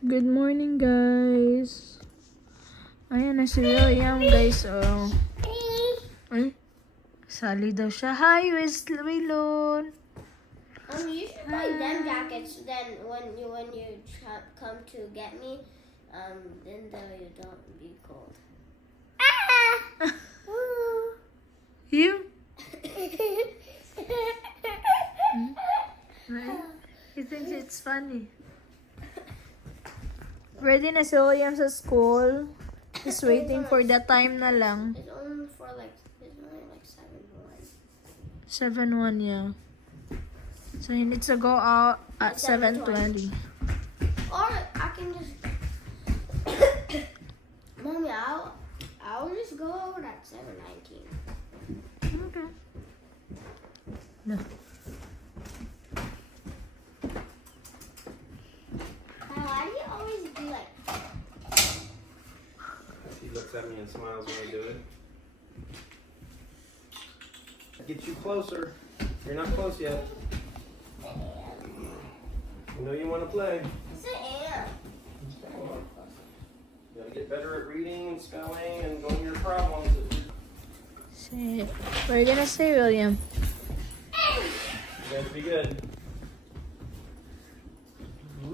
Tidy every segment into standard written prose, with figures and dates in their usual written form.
Good morning, guys. Ayan na si William, guys. Oh. Ay, sali daw siya. Hi, Wilon. You should buy them jackets. Then when you come to get me, then you don't be cold. You? Right? He thinks it's funny. Ready na si William sa school. Just waiting for the time na lang. It's only like 7:01. 7:01, yeah. So he needs to go out at 7:20. Or I can just, Mommy, I'll just go out at 7:19. Okay. No. Why do you always do like? He looks at me and smiles when I do it. Get you closer. You're not close yet. You know you want to play. Yes, I am. You gotta get better at reading and spelling and going your problems. Say, we're gonna say William. You gotta be good. So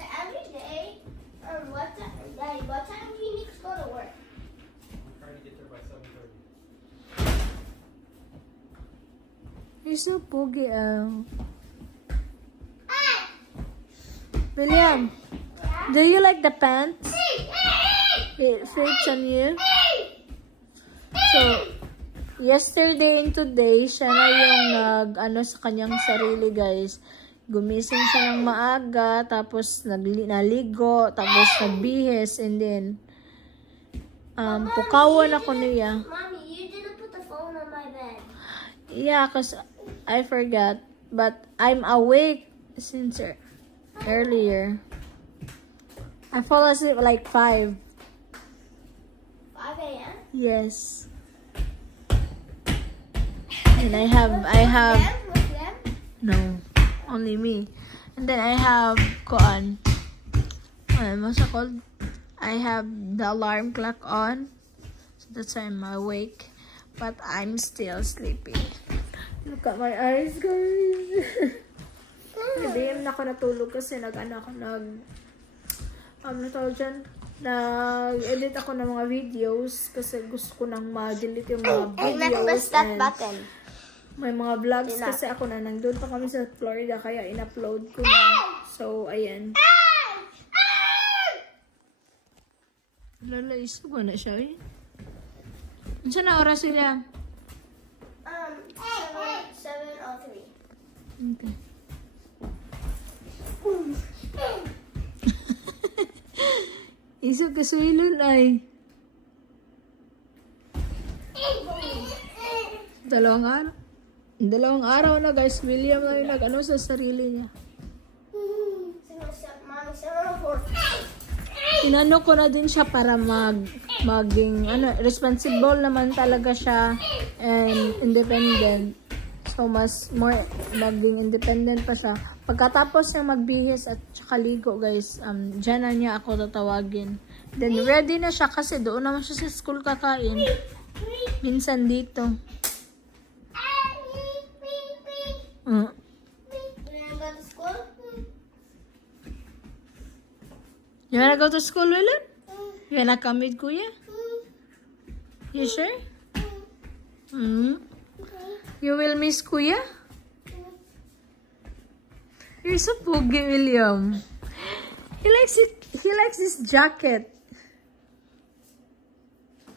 every day, what time do you need to go to work? I'm trying to get there by 7:30. You're so pogi, William, do you like the pants? It fits on you? So, yesterday and today, siya na yung sa kanyang sarili, guys. Gumising siya ng maaga, tapos naligo, tapos nagbihis, and then, pukawan ako niya. Mommy, you didn't put the phone on my bed. Yeah, cause I forgot. But I'm awake since earlier. I fall asleep like 5. 5 a.m.? Yes. And I have With them? no, only me. And then I have what's it called? I have the alarm clock on. So that's why I'm awake. But I'm still sleeping. Look at my eyes, guys. Hindi na ako natulog kasi nag-edit ako ng mga videos kasi gusto ko nang ma-delete yung mga videos. Press that button. May mga vlogs kasi ako na nandun pa kami sa Florida kaya in-upload ko na. So, ayan. Lala, isugo na siya eh. Ano na oras sila? 7:03. Okay. Isog kasulon ay. Dalawang araw na, guys. William na yung nag-ano sa sarili niya. Inano ko na din siya para maging responsible naman talaga siya and independent. So mas more maging independent pa siya. Pagkatapos niya magbihis at saka ligo, guys, diyan na niya ako tatawagin. Then ready na siya kasi doon naman siya sa school kakain. Minsan dito. You wanna go to school? You wanna go to school, William? You wanna come with Kuya? You sure? You will miss Kuya? You're so pogi, William. He likes it. He likes this jacket.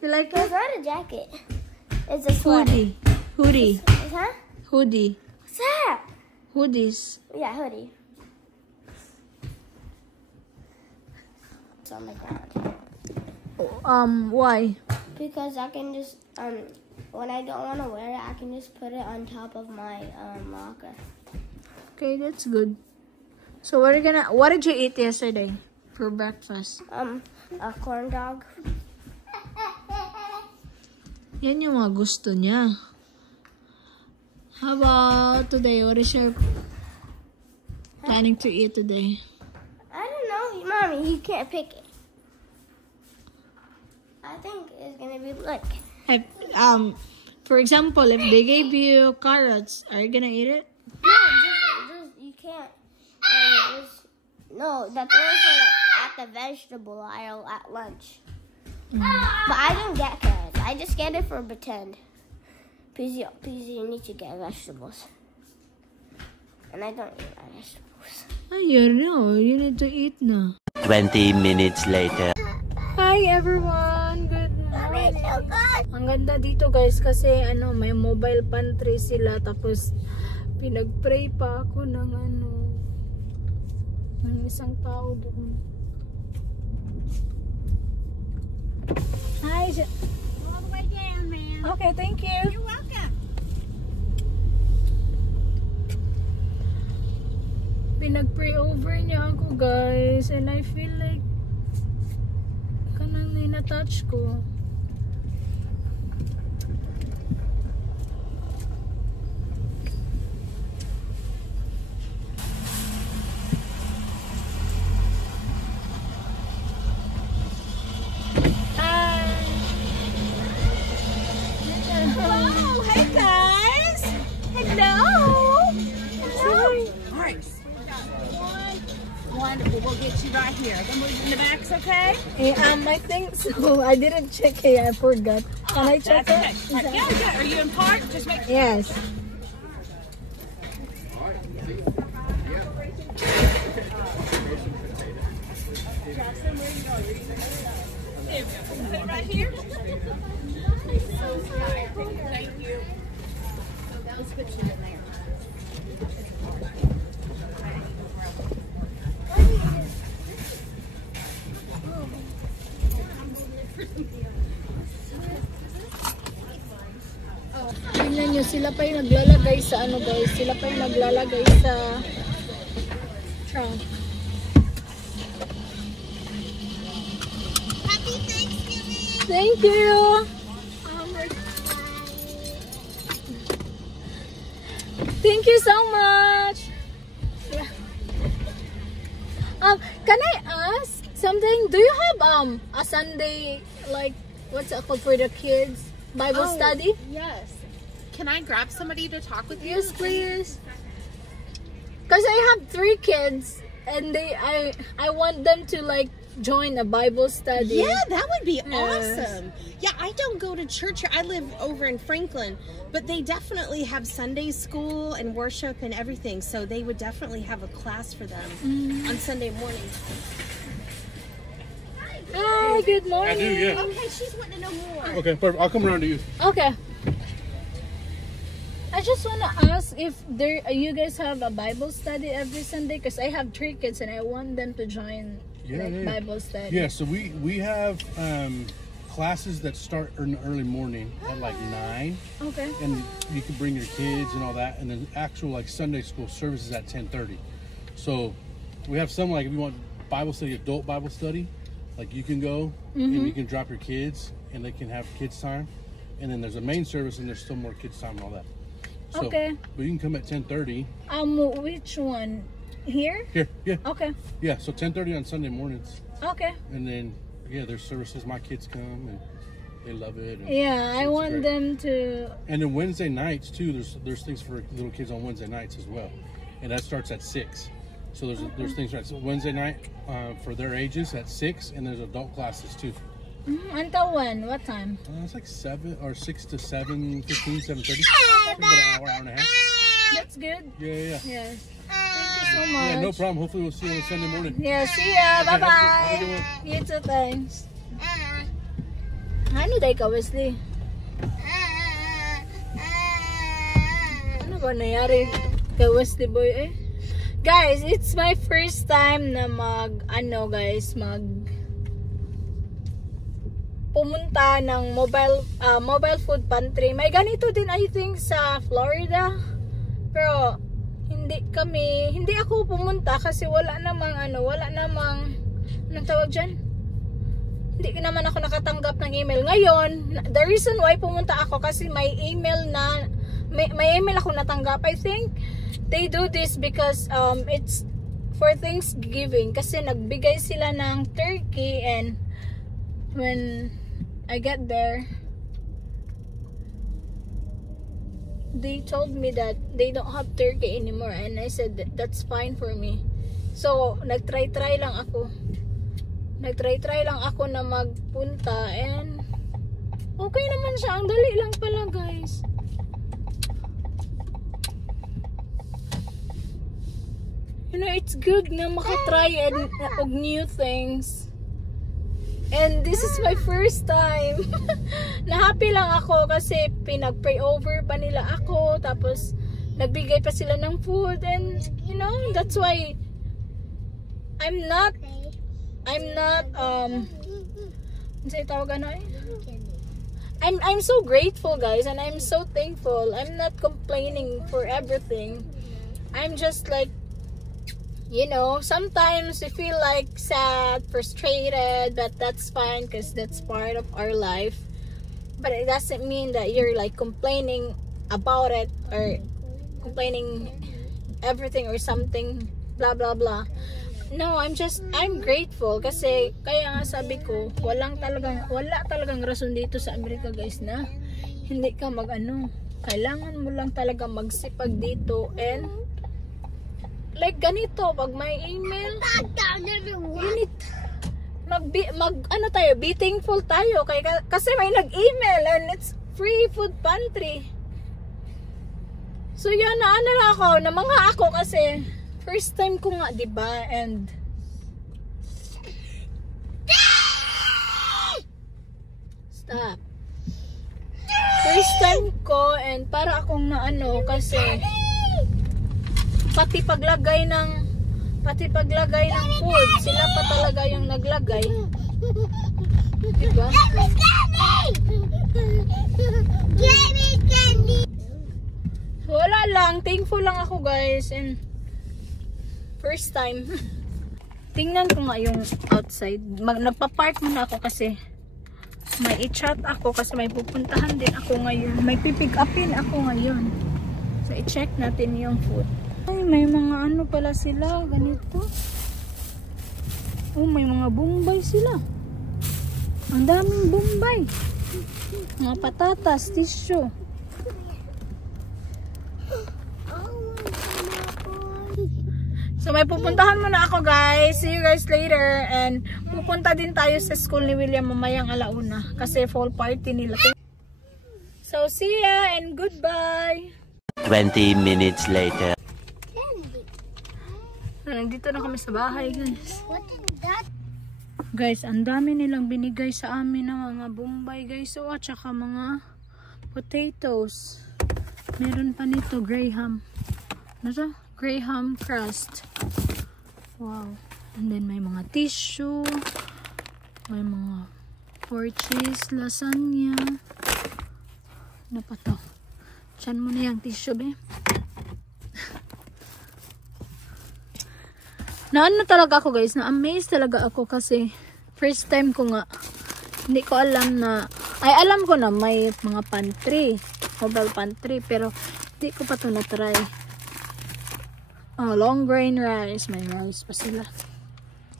You like It's it? not a jacket. It's a sweater. Hoodie. Huh? Hoodie. What's that? Hoodies. Yeah, hoodie. It's on the ground. Why? Because I can just when I don't want to wear it, I can just put it on top of my locker. Okay, that's good. So what did you eat yesterday for breakfast? A corn dog. Yan yung mga gusto niya. How about today? What is your planning to eat today? I don't know, Mommy. You can't pick it. I think it's gonna be like. For example, if they gave you carrots, are you gonna eat it? No, just you can't. No, that's also at the vegetable aisle at lunch. But I didn't get carrots. I just get it for pretend. Because you need to get vegetables. And I don't eat vegetables. You know, you need to eat now. 20 minutes later. Hi everyone! Good morning! So good. Ang ganda dito guys kasi may mobile pantry sila tapos pinag-pray pa ako ng ng isang tao doon. Hi! All the way down, man. Okay, thank you! You're welcome. Pinag-pray over niya ako guys and I feel like kanang na-touch ko. Oh, hey guys! Hello! Alright. One, we'll get you right here. The move in the back's okay? I think so. I didn't check it. I forgot. Can I check That's it? okay. Yeah. Are you in park? Just make sure. Yes. There we go. Put it right here. Thank you. Let's put you in there. Tingnan nyo, sila pa yung naglalagay sa guys. Sila pa yung naglalagay sa trunk. Happy Thanksgiving. Thank you! Thank you so much! Can I ask something? Do you have a Sunday, like, what's it called for the kids? Bible study? Yes. Can I grab somebody to talk with you? Yes, please. Because I have 3 kids and I want them to like join a Bible study. Yeah, that would be Yes. awesome. Yeah, I don't go to church here. I live over in Franklin, but they definitely have Sunday school and worship and everything. So they would definitely have a class for them on Sunday mornings. Hi, good morning. I do, yeah. Okay, she's wanting to know more. Okay, perfect. I'll come around to you. Okay. I just want to ask if you guys have a Bible study every Sunday because I have 3 kids and I want them to join Bible study. Yeah, so we have classes that start in the early morning at like 9. Okay. And you can bring your kids and all that. And then actual like Sunday school services at 10:30. So we have some like if you want Bible study, adult Bible study, like you can go and you can drop your kids and they can have kids time. And then there's a main service and there's still more kids time and all that. So, Okay. but you can come at 10:30. Which one? Here? Here, yeah. Okay. Yeah, so 10:30 on Sunday mornings. Okay. And then, yeah, there's services. My kids come and they love it. And Yeah, I it's want great. them to. And then Wednesday nights too. There's things for little kids on Wednesday nights as well, and that starts at 6. So there's things right. So Wednesday night for their ages at 6, and there's adult classes too. Until when? What time? It's like 7 or 6 to 7:15, 7:30. About an hour and a half. That's good. Yeah. Yes. Thank you so much. Yeah, no problem. Hopefully we'll see you on Sunday morning. Yeah, see ya. Okay, have a Bye-bye. good one. You too, thanks. Ano day ka, Wesley? Ano ba nangyari kay Wesley boy eh? Guys, it's my first time na pumunta ng mobile food pantry. May ganito din I think sa Florida. Pero hindi ako pumunta kasi wala namang anong tawag dyan? Hindi naman ako nakatanggap ng email. Ngayon, the reason why pumunta ako kasi may email ako natanggap. I think they do this because it's for Thanksgiving kasi nagbigay sila ng turkey, and when I get there, they told me that they don't have turkey anymore, and I said that's fine for me. So nagtry lang ako na magpunta, and okay naman siya. Ang dali lang pala, guys. You know, it's good na makatry og new things. And this is my first time. Na-happy lang ako kasi pinag-pray over pa nila ako. Tapos, nagbigay pa sila ng food. And, you know, that's why I'm not, I'm so grateful, guys. And I'm so thankful. I'm not complaining for everything. I'm just like, you know, sometimes we feel like sad, frustrated, but that's fine because that's part of our life. But it doesn't mean that you're like complaining about it or complaining everything or something, blah blah blah. No, I'm grateful kasi kaya nga sabi ko, wala talagang rason dito sa Amerika, guys, na hindi ka kailangan mo lang talaga magsipag dito, and like ganito, pag may email, be thankful tayo kasi may nag-email and it's free food pantry. So yan, namangha ako kasi first time ko nga, diba? And stop. First time ko, and para akong kasi pati paglagay ng food, sila pa talaga yung naglagay. Diba? Wala lang, thankful lang ako, guys, and first time. Tingnan ko nga yung outside. Nagpa-park muna ako kasi may i-chat ako kasi may pupuntahan din ako ngayon. May pipick upin ako ngayon. So i-check natin yung food. Ay, may mga pala sila, ganito. Oh, may mga bombay sila. Ang daming bombay. Mga patatas, tissue. So may pupuntahan muna ako, guys. See you guys later. And pupunta din tayo sa school ni William mamayang alauna kasi fall party nila. So see ya and goodbye. 20 minutes later. Nandito na kami sa bahay, guys. Guys, ang dami nilang binigay sa amin ng mga bombay, guys. So, at saka mga potatoes. Meron pa nito, Graham. Ano to? Graham crust. Wow. And then may mga tissue. May mga 4 cheese, lasagna. Ano pa to? Tiyan mo na yung tissue, be. Talaga ako, guys, na-amaze talaga ako kasi first time ko nga, hindi ko alam na, alam ko na may mga pantry, mobile pantry, pero hindi ko pa ito na-try. Oh, long grain rice, may rice pa sila.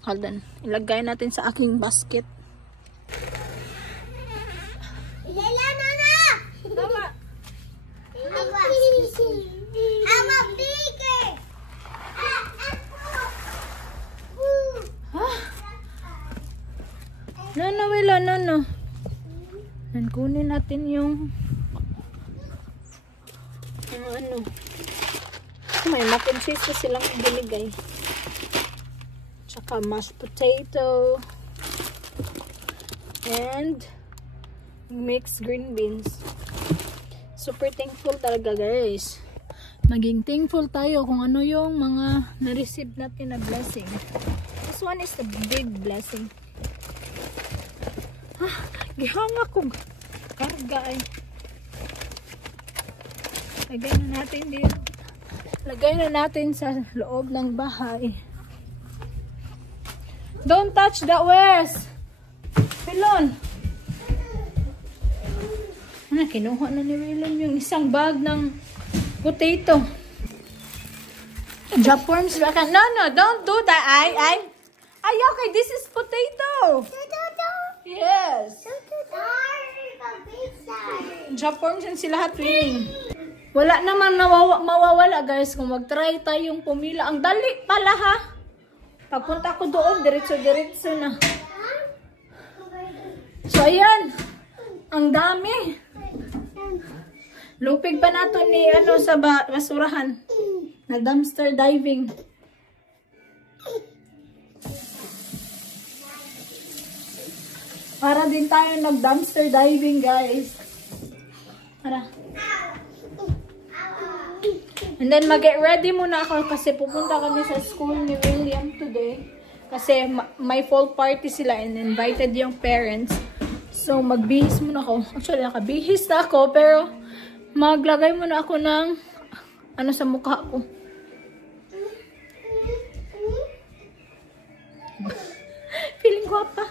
Hold on, ilagay natin sa aking basket. No. And kunin natin yung may mac and cheese na silang binigay. Tsaka mashed potato and mixed green beans. Super thankful talaga, guys. Maging thankful tayo kung ano yung mga na-receive natin na blessing. This one is the big blessing. Gihanga ko karga ay. Lagay na natin sa loob ng bahay. Don't touch the wares. Pilon. Kinuha na ni William yung isang bag ng potato. Drop worms. No, don't do that. Ay, okay, this is potato. Yes. Drop worms yan sila lahat, Winnie. Wala naman mawawala, guys, kung mag-try tayong pumila. Ang dali pala, ha? Pagpunta ko doon, diretso-diretso na. So, ayan. Ang dami. Lupig pa nato ni, sa basurahan. Na dumpster diving. Para din tayo nag-dumpster diving, guys. Para. And then, mag-get ready muna ako kasi pupunta kami sa school ni William today. Kasi may fall party sila and invited yung parents. So, magbihis muna ako. Actually, nakabihis na ako, pero maglagay muna ako ng sa mukha ko. Feeling guwapa.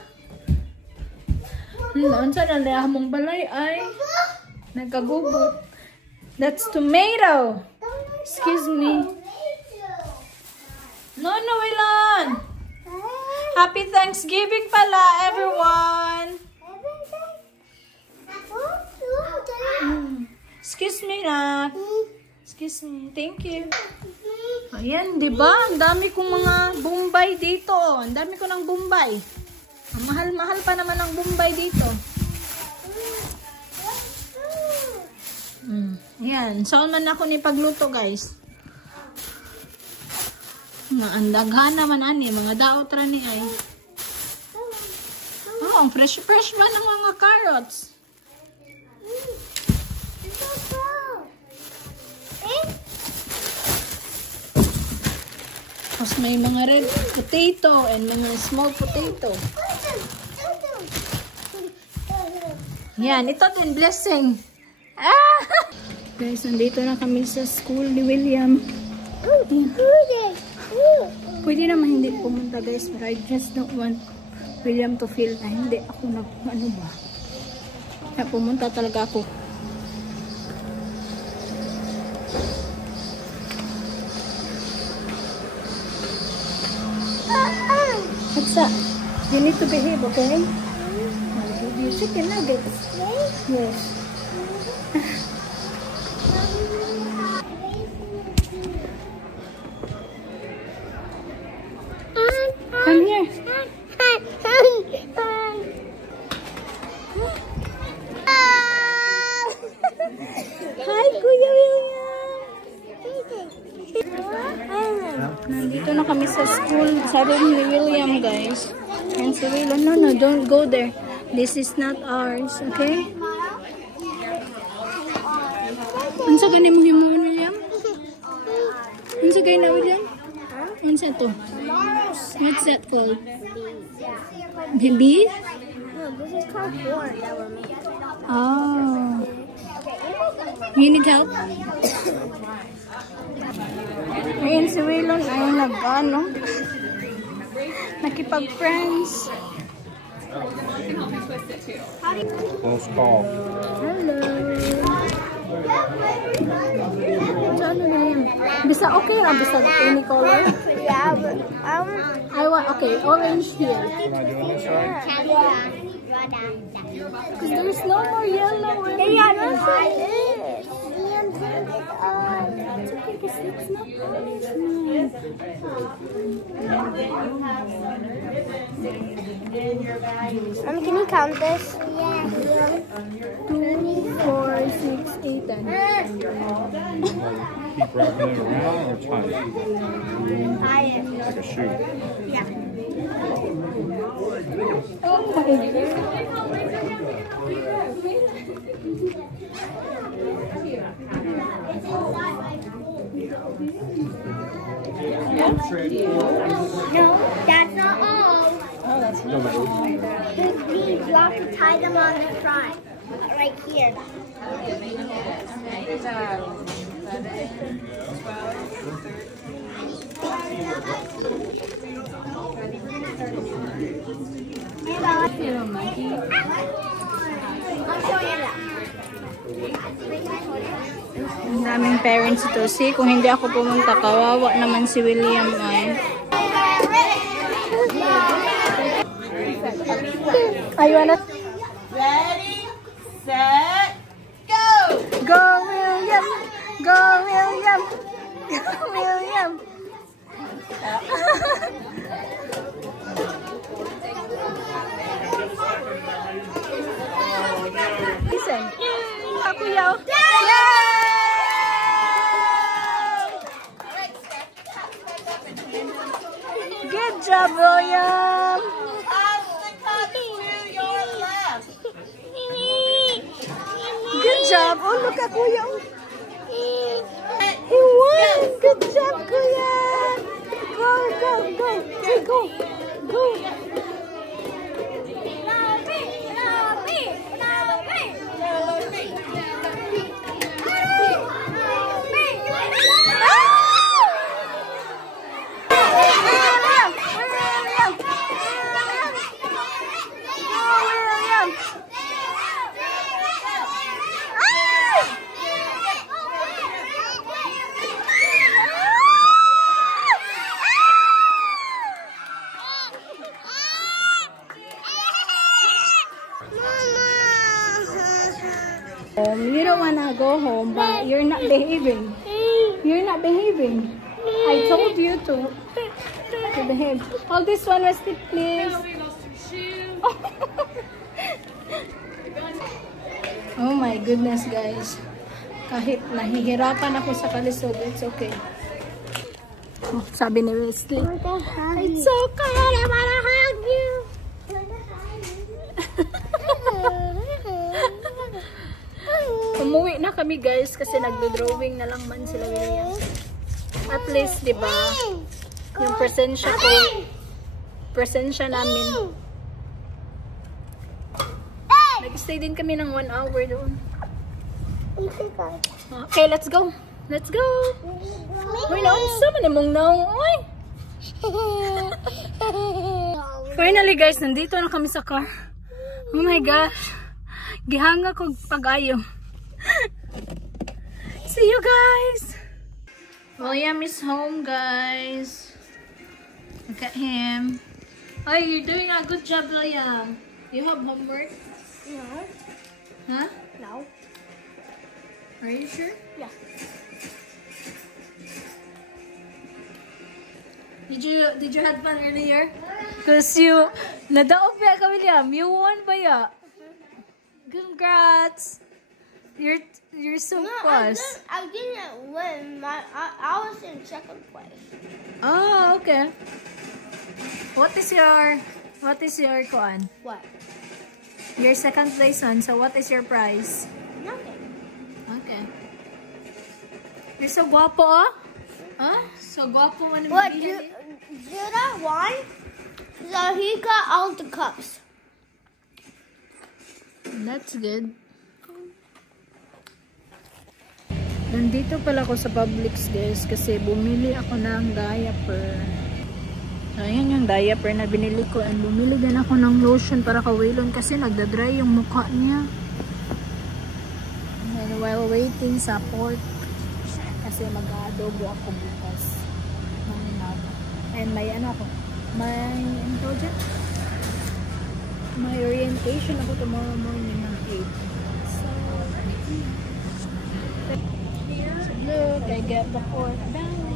Noon sa mong balay ay nagkagubot. That's tomato. Excuse me. No, Ilan. Happy Thanksgiving pala, everyone. Excuse me, Nak. Excuse me. Thank you. Ayan, diba? Ang dami kong mga Bombay dito. Ang dami ko ng Bombay. Ang mahal-mahal pa naman ang Bombay dito. Ayan. Saan man ako ni pagluto, guys. Ang daghan naman, ani. Mga daot rani ay. Oh, ang fresh-fresh ba ng mga carrots? Tapos may mga red potato and mga small potato. Yan, ito din blessing. Guys, nandito na kami sa school ni William. Pwede naman hindi pumunta, guys, but I just don't want William to feel na hindi ako ano ba. Kaya pumunta talaga ako. What's up? You need to behave, okay? I'll give you chicken nuggets. Yes. Come here. Hi, Kuya William. Nandito na kami sa school. Sabi ni William, guys. And si William, no, don't go there. This is not ours, okay? Unsa gani mo himuon, William? Unsa gani na, William? Unsa to? What's that called? Baby? No, this is called board that we're making. Oh. You need help? Ayun si Waylon ay nag-ano, nakipag-friends. Close call. Hello. Ano na yun? Bisa okay ra, bisa any color? Yeah, but I want, okay, orange here. Am I doing this right? Because there's no more yellow. yeah, that's what it is. It's okay, because it's not orange. Can you count this? Yeah. 2, 4, 6, 8, 10. Keep wrapping it around or tie it? Like a shoe. Yeah. Oh my God. No, that's not all. Oh, that's not all. These, you have to tie them on the front. Right here. Hello, Mikey. I'll show you that. Ang naming parents ito. See, kung hindi ako pumunta, kawawa naman si William ay. I wanna... Ready, set, go! Go, William! Go, William! Go, William! Listen. Ako yaw. Good job, William! Pass the cup to your left. Good job! Oh, look at Kuya! He won! Good job, Kuya! Go, go, go! Say go! Go! You don't wanna go home, but you're not behaving. You're not behaving. I told you to behave. Hold this one, Rusty, please. Oh my goodness, guys. Kahit nahihirapan ako sa kalisod, it's okay. Oh, sabi ni Wesley, it's okay, I wanna hug you. Umuwi na kami, guys, kasi nagdo-drawing na lang man sila William. At least, di ba, yung presensya ko, presensya namin. Nag-stay din kami ng 1 hour doon. Okay, let's go. Let's go. Uy, naunsa man namang naungoy. Finally, guys, nandito na kami sa car. Oh my gosh. Gihanga ko pag-ayo. See you guys. William is home, guys. Look at him. Oh, you're doing a good job, William. You have homework? No. Huh? No. Are you sure? Yeah. Did you have fun earlier? Cause you nadaog ba ka, William? You won ba ya? Congrats. You're so fast. I didn't win. I was in second place. Oh, okay. What is your kuan? What? Your second place one. So what is your prize? Nothing. Okay. You're so guapo, oh? Huh? So guapo man ang What? bibili. Judah won, so he got all the cups. That's good. Nandito pala ako sa Publix, guys, kasi bumili ako ng diaper. So, ayan yung diaper na binili ko. And bumili din ako ng lotion para kawilon kasi nagda-dry yung mukha niya. And while waiting sa port, kasi mag-adobo ako bukas. And may ano ako, may orientation ako tomorrow morning ng 8. So look, I get the pork down.